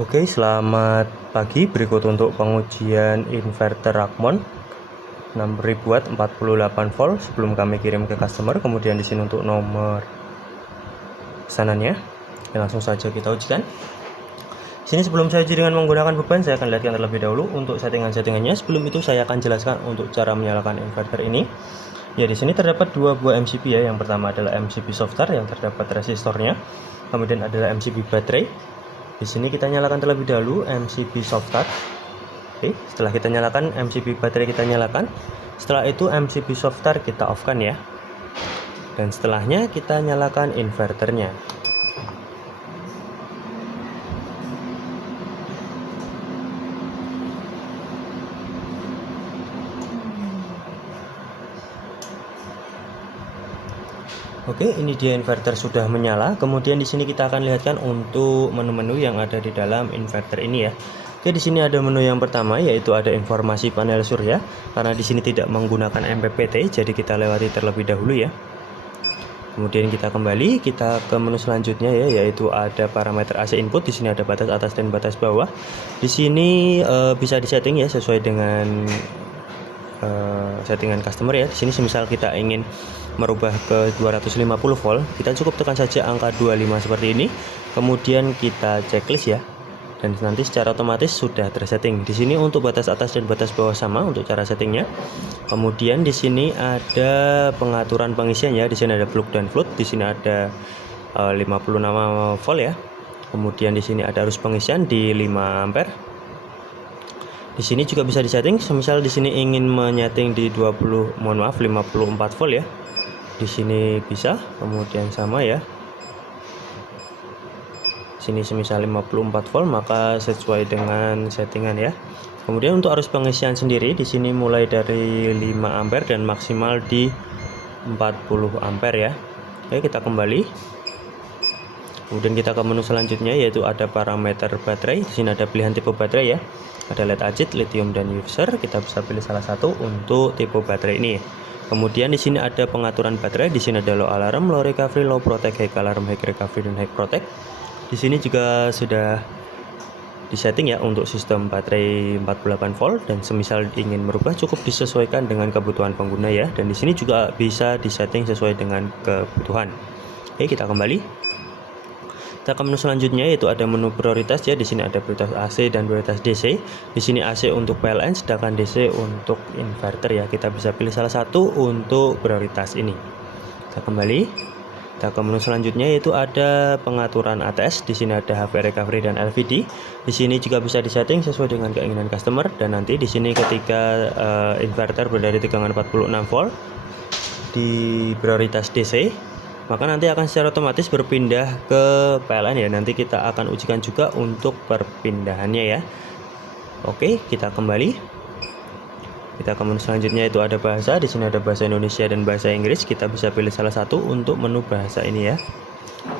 Oke, selamat pagi. Berikut untuk pengujian inverter Rakmon 6000 watt 48 volt sebelum kami kirim ke customer. Kemudian di sini untuk nomor pesanannya. Langsung saja kita ujikan. Sini sebelum saya uji dengan menggunakan beban, saya akan lihatkan terlebih dahulu untuk settingan-settingannya. Sebelum itu saya akan jelaskan untuk cara menyalakan inverter ini. Ya, di sini terdapat dua buah MCB ya. Yang pertama adalah MCB softar yang terdapat resistornya. Kemudian adalah MCB baterai. Di sini kita nyalakan terlebih dahulu MCB softar. Oke, setelah kita nyalakan MCB baterai kita nyalakan. Setelah itu MCB softar kita off-kan ya. Dan setelahnya kita nyalakan inverternya. Oke, ini dia inverter sudah menyala. Kemudian di sini kita akan lihatkan untuk menu-menu yang ada di dalam inverter ini ya. Oke, di sini ada menu yang pertama yaitu ada informasi panel surya. Karena di sini tidak menggunakan MPPT, jadi kita lewati terlebih dahulu ya. Kemudian kita kembali, kita ke menu selanjutnya ya, yaitu ada parameter AC input. Di sini ada batas atas dan batas bawah. Di sini bisa disetting ya sesuai dengan settingan customer ya. Di sini semisal kita ingin merubah ke 250 volt, kita cukup tekan saja angka 25 seperti ini. Kemudian kita checklist ya. Dan nanti secara otomatis sudah tersetting. Di sini untuk batas atas dan batas bawah sama untuk cara settingnya. Kemudian di sini ada pengaturan pengisian ya. Di sini ada plug dan float. Di sini ada 56 volt ya. Kemudian di sini ada arus pengisian di 5 ampere. Di sini juga bisa disetting, semisal di sini ingin menyeting di 54 volt ya. Di sini bisa, kemudian sama ya. Sini semisal 54 volt maka sesuai dengan settingan ya. Kemudian untuk arus pengisian sendiri di sini mulai dari 5 ampere dan maksimal di 40 ampere ya. Oke, kita kembali. Kemudian kita ke menu selanjutnya yaitu ada parameter baterai. Di sini ada pilihan tipe baterai ya. Ada lead acid, lithium dan user. Kita bisa pilih salah satu untuk tipe baterai ini. Kemudian di sini ada pengaturan baterai. Di sini ada low alarm, low recovery, low protect, high alarm, high recovery dan high protect. Di sini juga sudah disetting ya untuk sistem baterai 48 volt dan semisal ingin merubah cukup disesuaikan dengan kebutuhan pengguna ya. Dan di sini juga bisa disetting sesuai dengan kebutuhan. Oke, kita kembali. Kita ke menu selanjutnya yaitu ada menu prioritas ya. Di sini ada prioritas AC dan prioritas DC. Di sini AC untuk PLN sedangkan DC untuk inverter ya. Kita bisa pilih salah satu untuk prioritas ini. Kita kembali. Kita ke menu selanjutnya yaitu ada pengaturan ATS. Di sini ada HP recovery dan LVD. Di sini juga bisa disetting sesuai dengan keinginan customer dan nanti di sini ketika inverter berada di tegangan 46 volt di prioritas DC, maka nanti akan secara otomatis berpindah ke PLN ya. Nanti kita akan ujikan juga untuk perpindahannya ya. Oke, kita kembali. Kita ke menu selanjutnya itu ada bahasa. Di sini ada bahasa Indonesia dan bahasa Inggris. Kita bisa pilih salah satu untuk menu bahasa ini ya.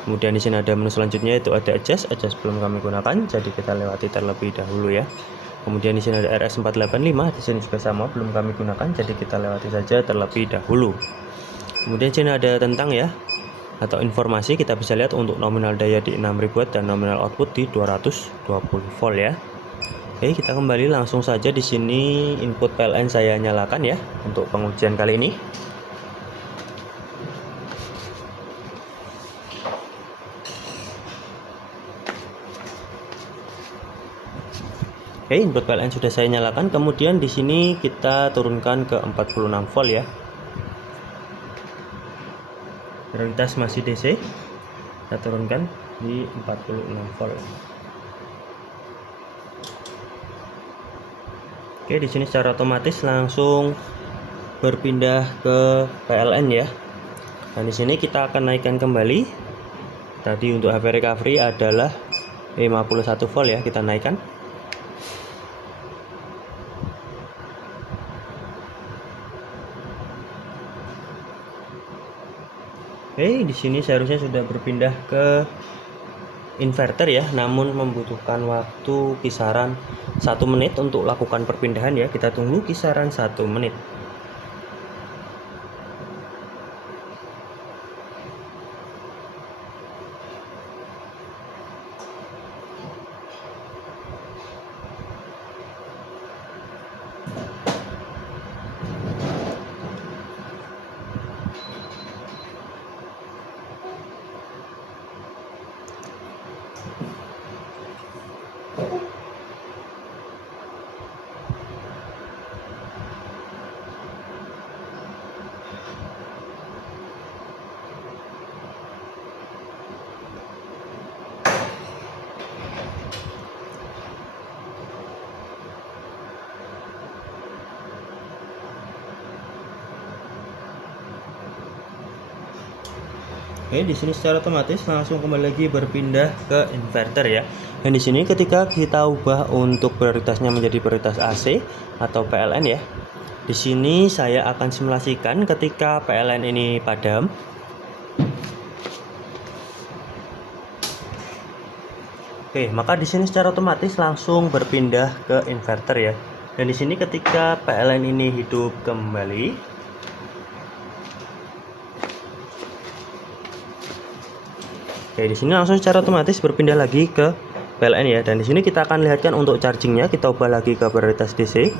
Kemudian di sini ada menu selanjutnya itu ada adjust belum kami gunakan, jadi kita lewati terlebih dahulu ya. Kemudian di sini ada RS485, di sini juga sama belum kami gunakan, jadi kita lewati saja terlebih dahulu. Kemudian di sini ada tentang ya atau informasi, kita bisa lihat untuk nominal daya di 6000 watt dan nominal output di 220 volt ya. Oke, kita kembali langsung saja. Di sini input PLN saya nyalakan ya untuk pengujian kali ini. Oke, input PLN sudah saya nyalakan. Kemudian di sini kita turunkan ke 46 volt ya. Prioritas masih DC. Kita turunkan di 46 volt. Oke, di sini secara otomatis langsung berpindah ke PLN ya. Dan di sini kita akan naikkan kembali. Tadi untuk HP recovery adalah 51 volt ya, kita naikkan. Oke, di sini seharusnya sudah berpindah ke inverter ya, namun membutuhkan waktu kisaran 1 menit untuk lakukan perpindahan ya. Kita tunggu kisaran 1 menit. Oke, di sini secara otomatis langsung kembali lagi berpindah ke inverter ya. Dan di sini ketika kita ubah untuk prioritasnya menjadi prioritas AC atau PLN ya. Di sini saya akan simulasikan ketika PLN ini padam. Oke, maka di sini secara otomatis langsung berpindah ke inverter ya. Dan di sini ketika PLN ini hidup kembali, oke, di sini langsung secara otomatis berpindah lagi ke PLN ya. Dan di sini kita akan lihatkan untuk chargingnya, kita ubah lagi ke prioritas DC.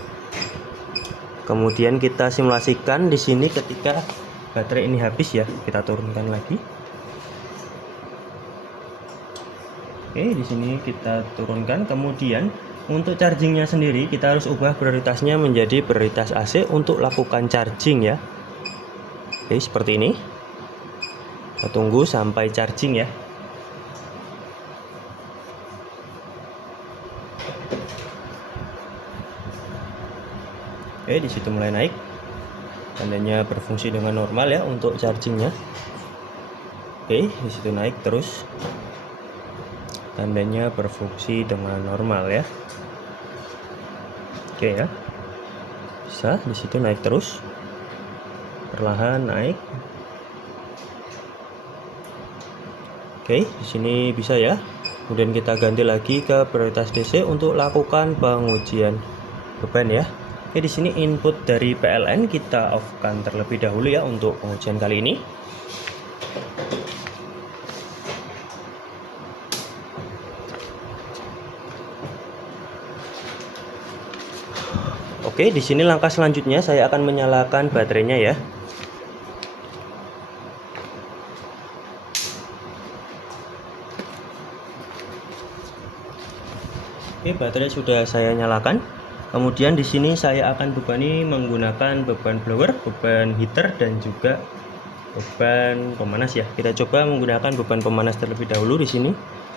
Kemudian kita simulasikan di sini ketika baterai ini habis ya, kita turunkan lagi. Oke, di sini kita turunkan. Kemudian untuk chargingnya sendiri kita harus ubah prioritasnya menjadi prioritas AC untuk lakukan charging ya. Oke, seperti ini. Kita tunggu sampai charging ya. Oke, di situ mulai naik. Tandanya berfungsi dengan normal ya untuk chargingnya. Oke, di situ naik terus. Tandanya berfungsi dengan normal ya. Oke ya. Bisa di situ naik terus. Perlahan naik. Oke, di sini bisa ya. Kemudian kita ganti lagi ke prioritas DC untuk lakukan pengujian beban ya. Oke, di sini input dari PLN kita off-kan terlebih dahulu ya untuk pengujian kali ini. Oke, di sini langkah selanjutnya saya akan menyalakan baterainya ya. Oke, baterai sudah saya nyalakan. Kemudian di sini saya akan bebani menggunakan beban blower, beban heater dan juga beban pemanas ya. Kita coba menggunakan beban pemanas terlebih dahulu di sini.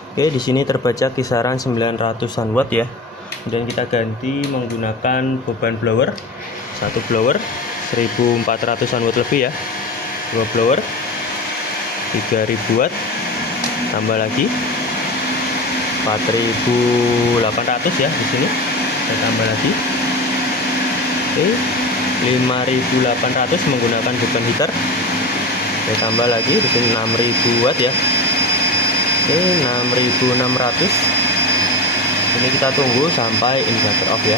Oke, di sini terbaca kisaran 900-an watt ya. Kemudian kita ganti menggunakan beban blower. Satu blower 1400-an watt lebih ya. Dua blower 3000 watt. Tambah lagi 4800 ya di sini. Saya tambah lagi. Oke, 5800 menggunakan beban heater. Saya tambah lagi di sini 6000 watt ya. Oke, 6600. Ini kita tunggu sampai inverter off ya.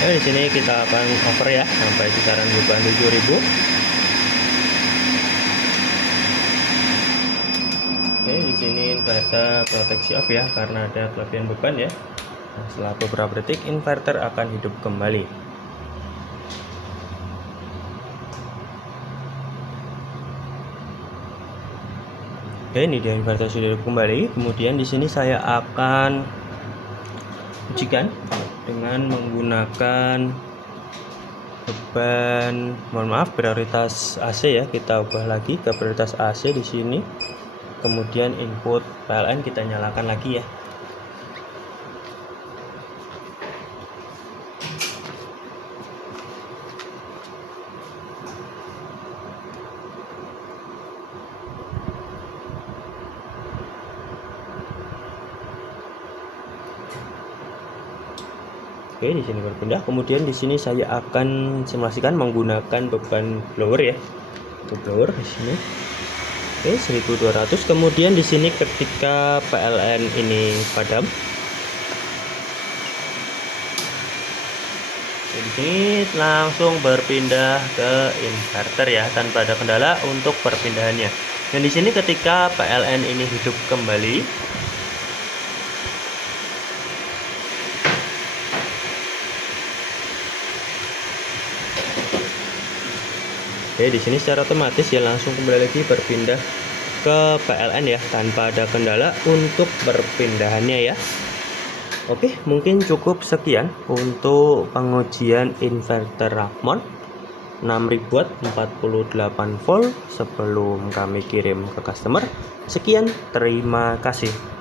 Di sini kita akan cover ya sampai kisaran beban 7000. Di sini inverter proteksi off ya karena ada kelebihan beban ya. Nah, setelah beberapa detik inverter akan hidup kembali. Ini dia inverter sudah hidup kembali. Kemudian di sini saya akan ujikan dengan menggunakan beban, mohon maaf, prioritas AC ya. Kita ubah lagi ke prioritas AC di sini. Kemudian input PLN kita nyalakan lagi ya. Oke, di sini berpindah. Kemudian di sini saya akan simulasikan menggunakan beban blower ya. Untuk blower di sini. Oke, 1200. Kemudian di sini ketika PLN ini padam, di sini langsung berpindah ke inverter ya tanpa ada kendala untuk perpindahannya. Dan di sini ketika PLN ini hidup kembali, di sini secara otomatis ya langsung kembali lagi berpindah ke PLN ya tanpa ada kendala untuk perpindahannya ya. Oke, mungkin cukup sekian untuk pengujian inverter Rakmon 6000 watt 48 volt sebelum kami kirim ke customer. Sekian, terima kasih.